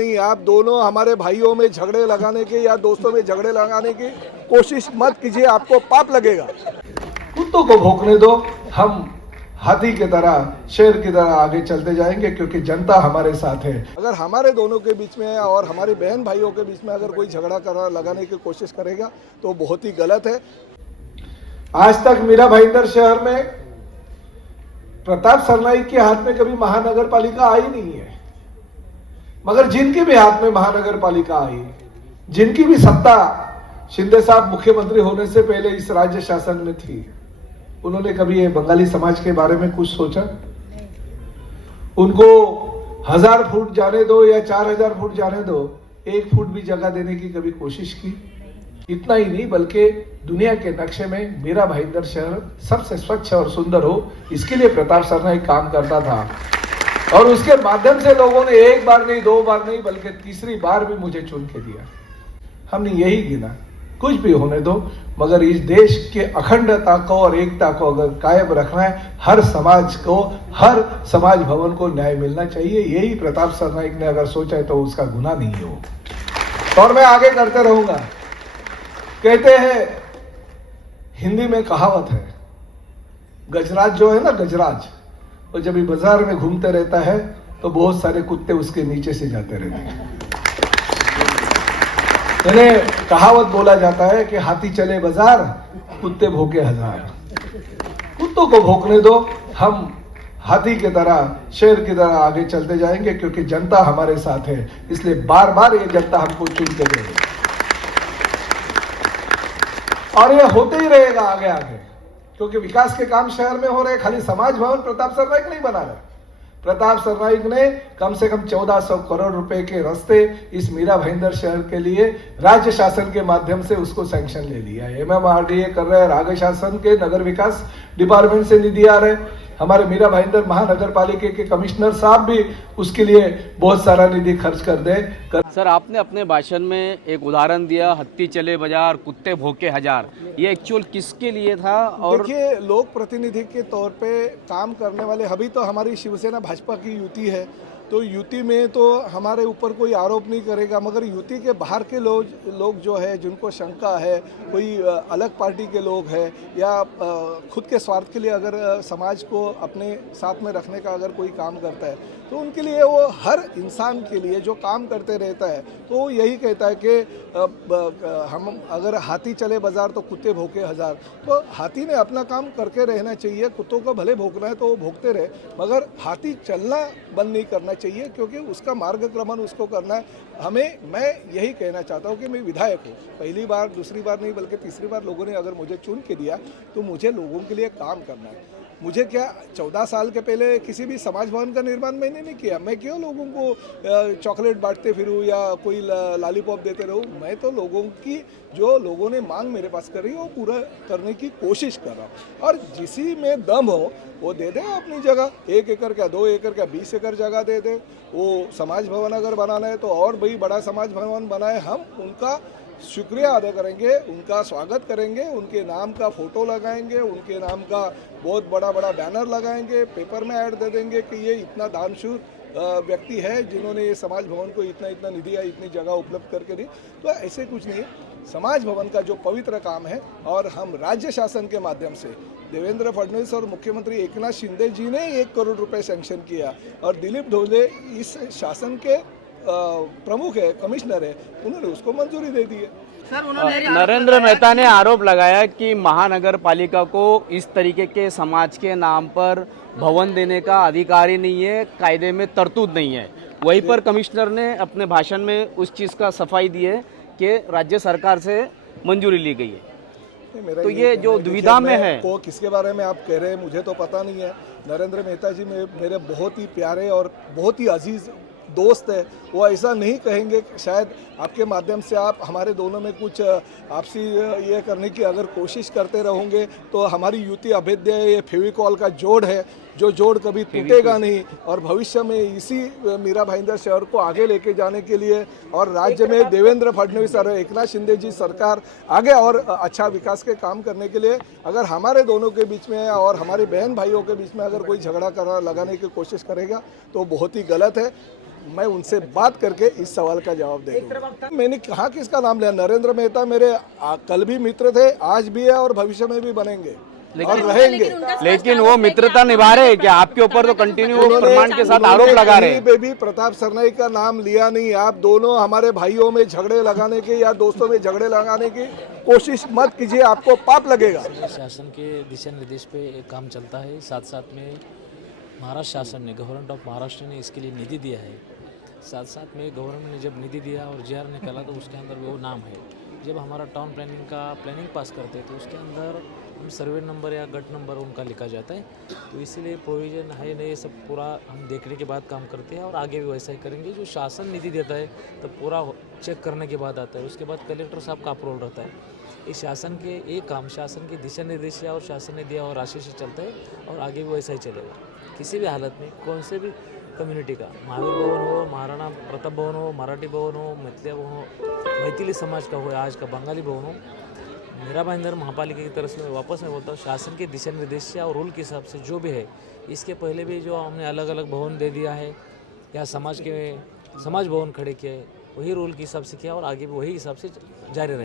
नहीं, आप दोनों हमारे भाइयों में झगड़े लगाने की या दोस्तों में झगड़े लगाने की कोशिश मत कीजिए, आपको पाप लगेगा। कुत्तों को भौंकने दो, हम हाथी की तरह, शेर की तरह आगे चलते जाएंगे क्योंकि जनता हमारे साथ है। अगर हमारे दोनों के बीच में और हमारे बहन भाइयों के बीच में अगर कोई झगड़ा लगाने की कोशिश करेगा तो बहुत ही गलत है। आज तक मीरा भाईंदर शहर में प्रताप सरनाईक के हाथ में कभी महानगर पालिका आई नहीं है, मगर जिनके भी हाथ में महानगर पालिका आई, जिनकी भी सत्ता शिंदे साहब मुख्यमंत्री होने से पहले इस राज्य शासन में थी, उन्होंने कभी ये बंगाली समाज के बारे में कुछ सोचा? उनको 1000 फुट जाने दो या 4000 फुट जाने दो, 1 फुट भी जगह देने की कभी कोशिश की? इतना ही नहीं, बल्कि दुनिया के नक्शे में मीरा भाईंदर शहर सबसे स्वच्छ और सुंदर हो, इसके लिए प्रताप सरनाईक काम करता था। और उसके माध्यम से लोगों ने 1 बार नहीं, 2 बार नहीं, बल्कि तीसरी बार भी मुझे चुन के दिया। हमने यही गिना, कुछ भी होने दो, मगर इस देश के अखंडता को और एकता को अगर कायम रखना है, हर समाज को, हर समाज भवन को न्याय मिलना चाहिए। यही प्रताप सरनाईक ने अगर सोचा है तो उसका गुनाह नहीं है वो। और मैं आगे करते रहूंगा। कहते हैं, हिंदी में कहावत है, गजराज जो है ना, गजराज, वो जब बाजार में घूमते रहता है तो बहुत सारे कुत्ते उसके नीचे से जाते रहते हैं। इन्हें कहावत बोला जाता है कि हाथी चले बाजार, कुत्ते भौंके 1000। कुत्तों को भौंकने दो, हम हाथी की तरह, शेर की तरह आगे चलते जाएंगे क्योंकि जनता हमारे साथ है। इसलिए बार बार ये जनता हमको चुन के देगी और ये होते ही रहेगा आगे आगे, क्योंकि विकास के काम शहर में हो रहे। खाली समाज भवन प्रताप सरनाईक नहीं बना रहे, प्रताप सरनाईक ने कम से कम 1400 करोड़ रुपए के रास्ते इस मीरा भाईंदर शहर के लिए राज्य शासन के माध्यम से उसको सैंक्शन ले लिया है। MMRDA कर रहे हैं, राज्य शासन के नगर विकास डिपार्टमेंट से निधि आ रहे। हमारे मीरा भाईंदर महानगर पालिका के कमिश्नर साहब भी उसके लिए बहुत सारा निधि खर्च कर दे। सर, आपने अपने भाषण में एक उदाहरण दिया, हत्ती चले बाजार, कुत्ते भौंके 1000। ये एक्चुअल किसके लिए था? और देखिए, लोक प्रतिनिधि के तौर पे काम करने वाले, अभी तो हमारी शिवसेना भाजपा की युति है, तो युति में तो हमारे ऊपर कोई आरोप नहीं करेगा, मगर युति के बाहर के लोग जो है, जिनको शंका है, कोई अलग पार्टी के लोग हैं या खुद के स्वार्थ के लिए अगर समाज को अपने साथ में रखने का अगर कोई काम करता है, तो उनके लिए, वो हर इंसान के लिए जो काम करते रहता है, तो वो यही कहता है कि हम अगर हाथी चले बाजार तो कुत्ते भौंके 1000। तो हाथी ने अपना काम करके रहना चाहिए, कुत्तों को भले भौंकना है तो वो भौंकते रहे, मगर हाथी चलना बंद नहीं करना चाहिए, क्योंकि उसका मार्गक्रमण उसको करना है। मैं यही कहना चाहता हूँ कि मैं विधायक हूँ, पहली बार, दूसरी बार नहीं, बल्कि तीसरी बार लोगों ने अगर मुझे चुन के दिया तो मुझे लोगों के लिए काम करना है। मुझे क्या, 14 साल के पहले किसी भी समाज भवन का निर्माण मैंने नहीं किया। मैं क्यों लोगों को चॉकलेट बांटते फिरूँ या कोई लॉलीपॉप देते रहूँ? मैं तो लोगों की, जो लोगों ने मांग मेरे पास करी, वो पूरा करने की कोशिश कर रहा हूँ। और जिसी में दम हो वो दे दे अपनी जगह, 1 एकड़ का, 2 एकड़ का, 20 एकड़ जगह दे दे। वो समाज भवन अगर बनाना है तो और भी बड़ा समाज भवन बनाए, हम उनका शुक्रिया अदा करेंगे, उनका स्वागत करेंगे, उनके नाम का फोटो लगाएंगे, उनके नाम का बहुत बड़ा बड़ा बैनर लगाएंगे, पेपर में ऐड दे देंगे कि ये इतना दानशूर व्यक्ति है जिन्होंने ये समाज भवन को इतना इतना निधि या इतनी जगह उपलब्ध करके दी। तो ऐसे कुछ नहीं है, समाज भवन का जो पवित्र काम है, और हम राज्य शासन के माध्यम से देवेंद्र फडणवीस और मुख्यमंत्री एकनाथ शिंदे जी ने 1 करोड़ रुपए सैंक्शन किया, और दिलीप ढोले इस शासन के प्रमुख है, कमिश्नर है, उन्होंने उसको मंजूरी दे दी है। नरेंद्र मेहता ने आरोप लगाया कि महानगर पालिका को इस तरीके के समाज के नाम पर भवन देने का अधिकार ही नहीं है, कायदे में तरतूद नहीं है। वहीं पर कमिश्नर ने अपने भाषण में उस चीज़ का सफाई दी है कि राज्य सरकार से मंजूरी ली गई है। तो ये जो दुविधा में है, को किसके बारे में आप कह रहे हैं मुझे तो पता नहीं है। नरेंद्र मेहता जी मेरे बहुत ही प्यारे और बहुत ही अजीज दोस्त है, वो ऐसा नहीं कहेंगे। शायद आपके माध्यम से आप हमारे दोनों में कुछ आपसी ये करने की अगर कोशिश करते रहोगे तो हमारी युति अभेद्य है, ये फेविकॉल का जोड़ है, जो जोड़ कभी टूटेगा नहीं। और भविष्य में इसी मीरा भाईंदर शहर को आगे लेके जाने के लिए और राज्य में देवेंद्र फडणवीस और एकनाथ शिंदे जी सरकार आगे और अच्छा विकास के काम करने के लिए, अगर हमारे दोनों के बीच में और हमारे बहन भाइयों के बीच में अगर कोई झगड़ा लगाने की कोशिश करेगा तो बहुत ही गलत है। मैं उनसे बात करके इस सवाल का जवाब दे दूंगा। मैंने कहा किसका नाम लिया? नरेंद्र मेहता मेरे कल भी मित्र थे, आज भी है और भविष्य में भी बनेंगे और रहेंगे। लेकिन वो मित्रता निभा रहे हैं क्या? आपके ऊपर तो कंटिन्यू प्रमाण के साथ आरोप लगा रहे हैं। कहीं पे भी प्रताप सरनाईक का नाम लिया नहीं। आप दोनों हमारे भाइयों में झगड़े लगाने की या दोस्तों में झगड़े लगाने की कोशिश मत कीजिए, आपको पाप लगेगा। शासन के दिशा निर्देश पे एक काम चलता है, साथ साथ में महाराष्ट्र शासन ने, गवर्नमेंट ऑफ महाराष्ट्र ने इसके लिए निधि दिया है। साथ साथ में गवर्नमेंट ने जब निधि दिया और जीआर निकाला तो उसके अंदर वो नाम है। जब हमारा टाउन प्लानिंग का प्लानिंग पास करते हैं तो उसके अंदर हम सर्वे नंबर या गट नंबर उनका लिखा जाता है। तो इसीलिए प्रोविज़न है नहीं, ये सब पूरा हम देखने के बाद काम करते हैं और आगे भी वैसा ही करेंगे। जो शासन निधि देता है तो पूरा चेक करने के बाद आता है, उसके बाद कलेक्टर साहब का अप्रूवल रहता है। इस शासन के एक काम शासन के दिशा निर्देश और शासन ने दिया और राशि से चलता है और आगे भी वैसा ही चलेगा। किसी भी हालत में कौन से भी कम्युनिटी का, महावीर भवन हो, महाराणा प्रताप भवन हो, मराठी भवन हो, मैथिली भवन हो, मैथिली समाज का हो, आज का बंगाली भवन हो, मेरा भाईंदर महापालिका की तरफ से मैं वापस मैं बोलता हूँ, शासन के दिशा निर्देश और रूल के हिसाब से जो भी है, इसके पहले भी जो हमने अलग अलग भवन दे दिया है या समाज भवन खड़े किए, वही रूल के हिसाब से किया और आगे भी वही हिसाब से जारी रहे।